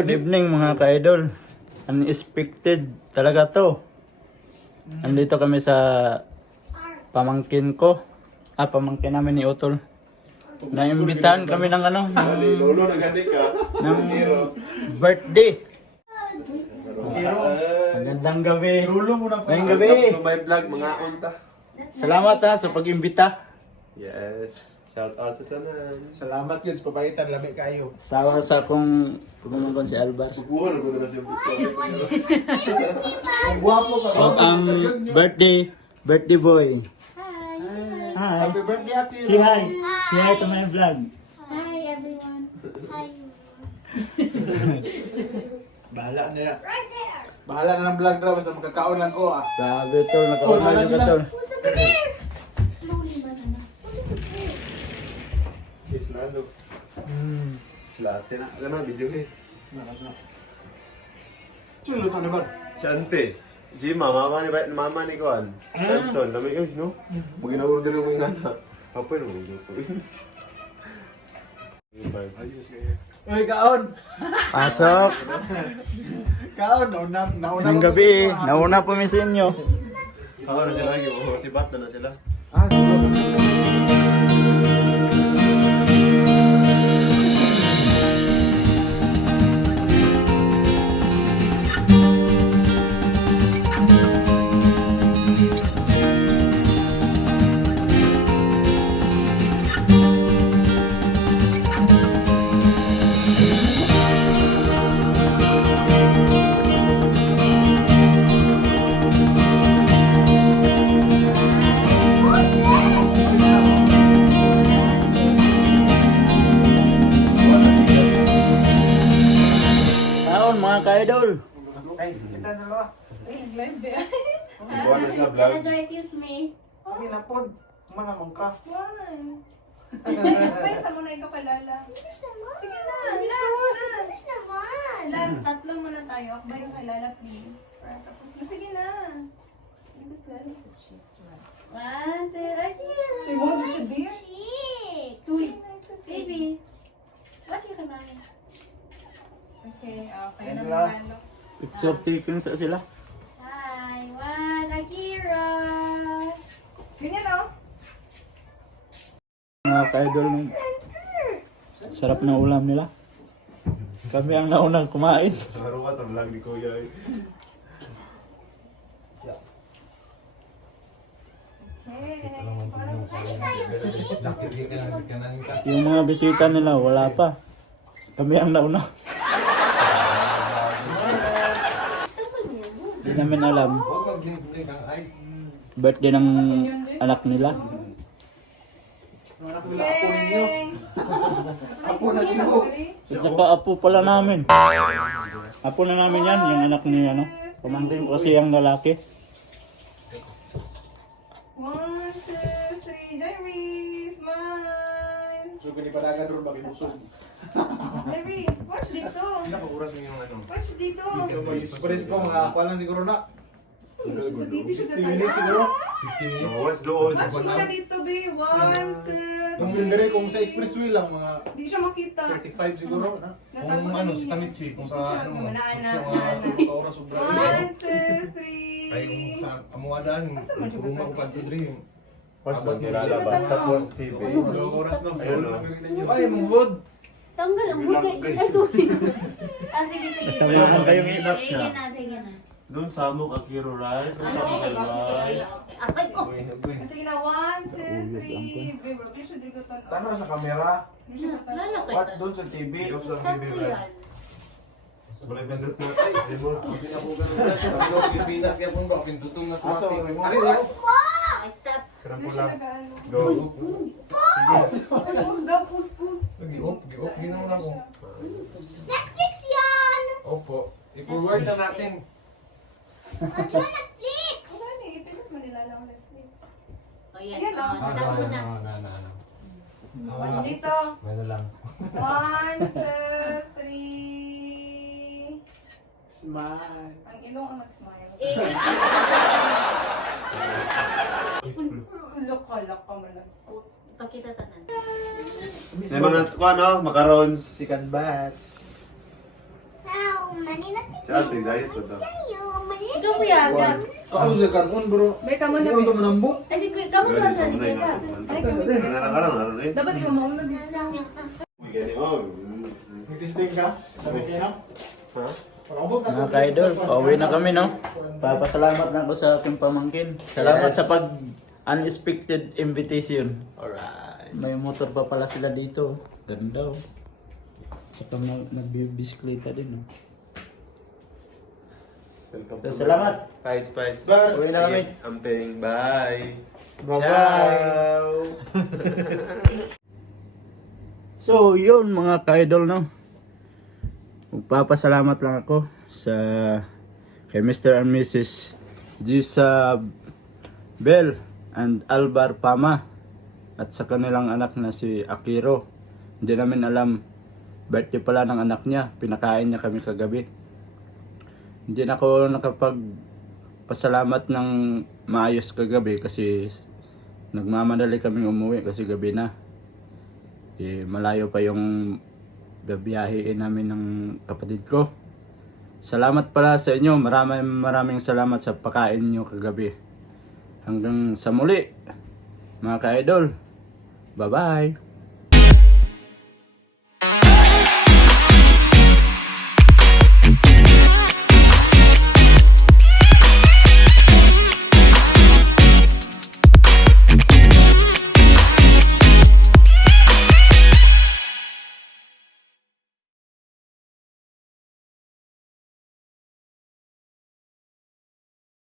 Good evening mga ka-idol. Unexpected talaga to. Andito kami sa pamangkin ko. Pamangkin namin ni Utol. Naimbitahan kami ng Lolo, nagandi ka. ng birthday. Magandang gabi. Ngayong gabi. Welcome to my vlog, mga unta. Salamat sa pag-imbita. Yes. Shout out sa tanan. Salamat yun sa pabaitan, lami kayo. Sawa sa akong pagmamangkon si Alvar. Buwan ko na siya. Ang gwapo ka. O ang birthday boy. Hi. Happy birthday, Ate. Say hi. Say hi to my vlog. Hi everyone. Hi. Bahala na. Bahala na ng vlog daw, basta magkakaon lang ko ah. Grabe tol, nakauna yung tol. Who's over there? Slowly, banana. Islando. Sila ate na. Ano, video eh. Sino luto na ba? Chante. Jima, mama ni Kuan. Samson, dami yun, no? Mag-ina-order yung mga anak. Apa yun, mag-luto yun. Ayos ngayon. Uy, kaon! Pasok. Kaon, nauna Ngayong gabi, nauna po sa inyo. Ako na sila, si Bat na sila. Ah, siguro. Taon mga ka-idol. Ay, kita na lo. Buwan na sa vlog. Enjoy, excuse me. Ay, napod. Manamang ka. Why? Pwesa mo na ito kalala. Sige na, last. Last, tatlo muna tayo. Akbay yung kalala, please. Para tapos na. Sige na. One, two, right here. Say, what did you do? Cheese. Sweet. Baby. Watch your mami. Okay, okay Ayan na nila. mga Picture taking sa sila. Hi, one, Akira. Ganyan o. Mga ka-idol, sarap na ulam nila. Kami ang naunang kumain. Naruwa sa vlog ni Kuya eh. Yung mga bisita nila, wala pa. Kami ang nauna. Hindi namin alam. Birthday ng anak nila. Anak nila, apo ninyo. Apo na ninyo. Naka-apo pala namin. Apo na namin yan, yung anak ni pamangkin ko kasi yung lalaki. 1, 2, 3, Jerry, smile. So, kani padagan doon, bakit busog? Jerry, watch dito. Pinapaguras niyo yung ano. Watch dito. Surprise ko, mga kuwan lang siguro na. Sa TV siya 50 minutes siguro. What's doon? Watch mo na dito, B. 1, 2, Kung bindere, kung sa expressway lang, mga Di siya makita. 35 siguro. Na? Natago Kung na ano, niya. sa Tamitsi, kung sa ano, Naanak, sa naanak. Oras sobra. 1, 2, 3. ay kung sa amuadaan, gumang ko pa ito rin. What's doon? Nilalabas sa post TV. Dalawang oras na. Ayun, no? Ay, mungod. Tanggal ang bugay. Ay, sorry. Sige, sige. Tama naman kayong ilap siya. Sige na, sige na. Doon sa Amok Akiro, right? Doon sa Amok Akiro. Sige na, 1, 2, 3. Babe, please should you go to Tano sa camera. Lalaki What ito. doon sa TV? Off sa Stop TV, ko right? yan. Boleh pindot na. Ay, remote. Ang Pilipinas kaya kung bakit tutong na Aso, tumating. remote. Ari, oh. Ay, stop. Karang Hindi pula. siya nag-ano. Go. Push daw, push. Gi-off, ginawa na ko. Netflix yan! Opo. I-forward na natin. Netflix! Ano ni? Ito naman nilala ko Netflix. O yan, Ayan, o. oh. Stop ko na. Watch dito. Ano lang. 1, 2, 3. Smile. Ang ilong ang nag-smile. Eh, Loko mo lang. Pakita tanan. May mga ano, macarons. Chicken bats. Si ate, diet ko to. Ikaw kuya, Gab. Kaon sa kanon bro. May ka muna. Ano to manambok? Ay, si kamu tuwa sa ni kuya Gab. Nanakaroon, naroon eh. Dapat ikaw mauna dito. Uy, gani, oh. Nag-testing ka? Sabi kayo na? Ha? Mga ka-idol, pauwi na kami, no? Papasalamat na ako sa aking pamangkin. Salamat sa pag unexpected invitation. Alright. May motor pa pala sila dito. Ganda, oh. Saka nagbibisikleta din, no? Welcome So, salamat. Pites, pites. Bye. Uwi na kami. Amping, bye. Bye-bye. So, yun mga ka-idol, no? Magpapasalamat lang ako sa kay Mr. and Mrs. Gisa Bell and Alvar Pama at sa kanilang anak na si Akiro. Hindi namin alam birthday pala ng anak niya. Pinakain niya kami kagabi. Hindi na ako nakapagpasalamat ng maayos kagabi kasi nagmamadali kaming umuwi kasi gabi na. Malayo pa yung babiyahiin namin ng kapatid ko. Salamat pala sa inyo. Maraming salamat sa pagkain nyo kagabi. Hanggang sa muli, mga ka-idol. Bye-bye.